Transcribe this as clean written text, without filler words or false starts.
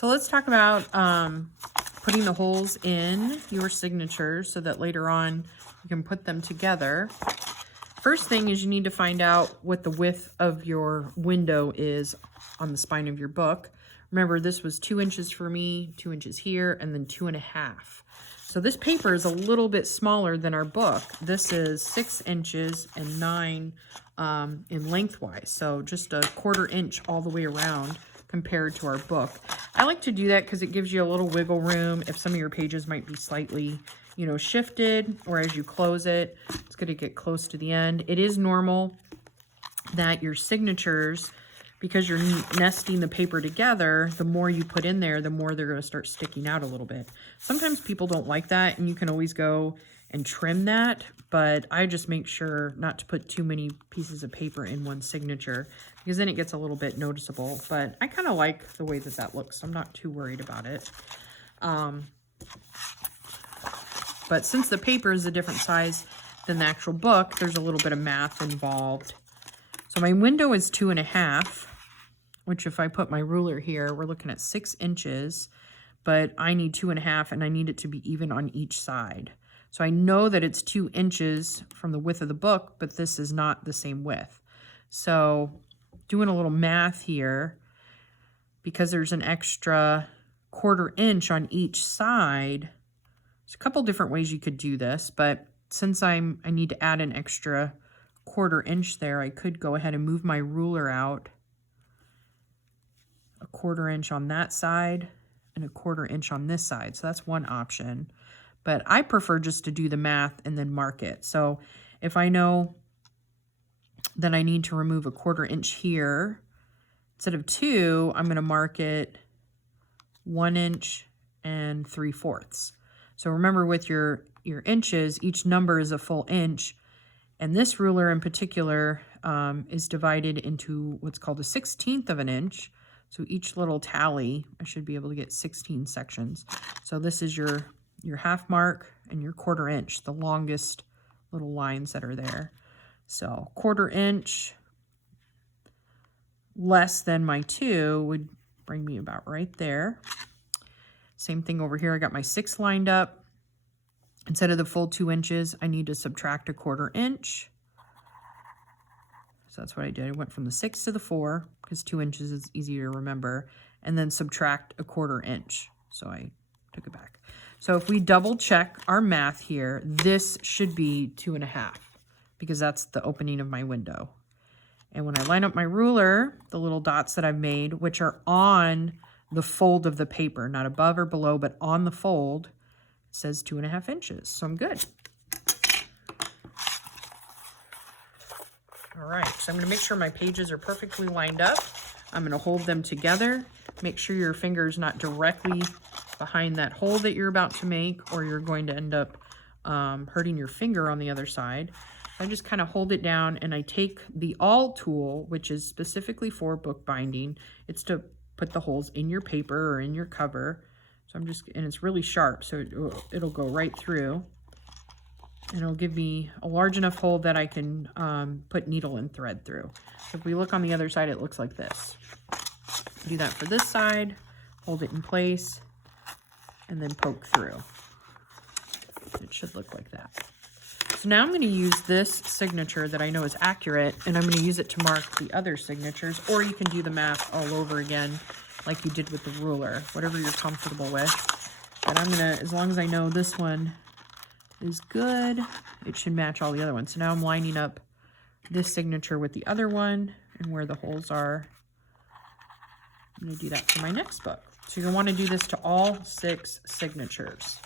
So let's talk about putting the holes in your signatures so that later on you can put them together. First thing is you need to find out what the width of your window is on the spine of your book. Remember, this was 2 inches for me, 2 inches here, and then 2.5. So this paper is a little bit smaller than our book. This is 6 inches and 9 in lengthwise. So just a 1/4 inch all the way around compared to our book. I like to do that because it gives you a little wiggle room if some of your pages might be slightly, you know, shifted, or as you close it, it's going to get close to the end. It is normal that your signatures, because you're nesting the paper together, the more you put in there, the more they're going to start sticking out a little bit. Sometimes people don't like that, and you can always go and trim that, but I just make sure not to put too many pieces of paper in one signature, because then it gets a little bit noticeable. But I kind of like the way that that looks. I'm not too worried about it. But since the paper is a different size than the actual book, there's a little bit of math involved. So my window is 2.5, which if I put my ruler here, we're looking at 6 inches, but I need 2.5 and I need it to be even on each side. So I know that it's 2 inches from the width of the book, but this is not the same width. So doing a little math here, because there's an extra 1/4 inch on each side, there's a couple different ways you could do this, but since I need to add an extra 1/4 inch there, I could go ahead and move my ruler out a 1/4 inch on that side and a 1/4 inch on this side. So that's one option. But I prefer just to do the math and then mark it. So if I know that I need to remove a 1/4 inch here, instead of 2, I'm going to mark it 1 inch and 3/4. So remember, with your inches, each number is a full inch. And this ruler in particular is divided into what's called a 1/16 of an inch. So each little tally, I should be able to get 16 sections. So this is your half mark and your 1/4 inch, the longest little lines that are there. So 1/4 inch less than my 2 would bring me about right there. Same thing over here. I got my 6 lined up. Instead of the full 2 inches, I need to subtract a 1/4 inch. So that's what I did. I went from the 6 to the 4 because 2 inches is easier to remember, and then subtract a 1/4 inch. So I took it back. So if we double check our math here, this should be 2.5 because that's the opening of my window. And when I line up my ruler, the little dots that I've made, which are on the fold of the paper, not above or below, but on the fold, it says 2.5 inches. So I'm good. All right, so I'm going to make sure my pages are perfectly lined up. I'm going to hold them together. Make sure your finger is not directly behind that hole that you're about to make, or you're going to end up hurting your finger on the other side. I just kind of hold it down, and I take the awl tool, which is specifically for bookbinding. It's to put the holes in your paper or in your cover. So I'm just, and it's really sharp, so it'll go right through. And it'll give me a large enough hole that I can put needle and thread through. So if we look on the other side, it looks like this. Do that for this side, hold it in place, and then poke through. It should look like that. So now I'm going to use this signature that I know is accurate, and I'm going to use it to mark the other signatures, or you can do the math all over again like you did with the ruler, whatever you're comfortable with. But I'm going to, as long as I know this one is good, it should match all the other ones. So now I'm lining up this signature with the other one and where the holes are. I'm going to do that for my next book. So you're going to want to do this to all 6 signatures.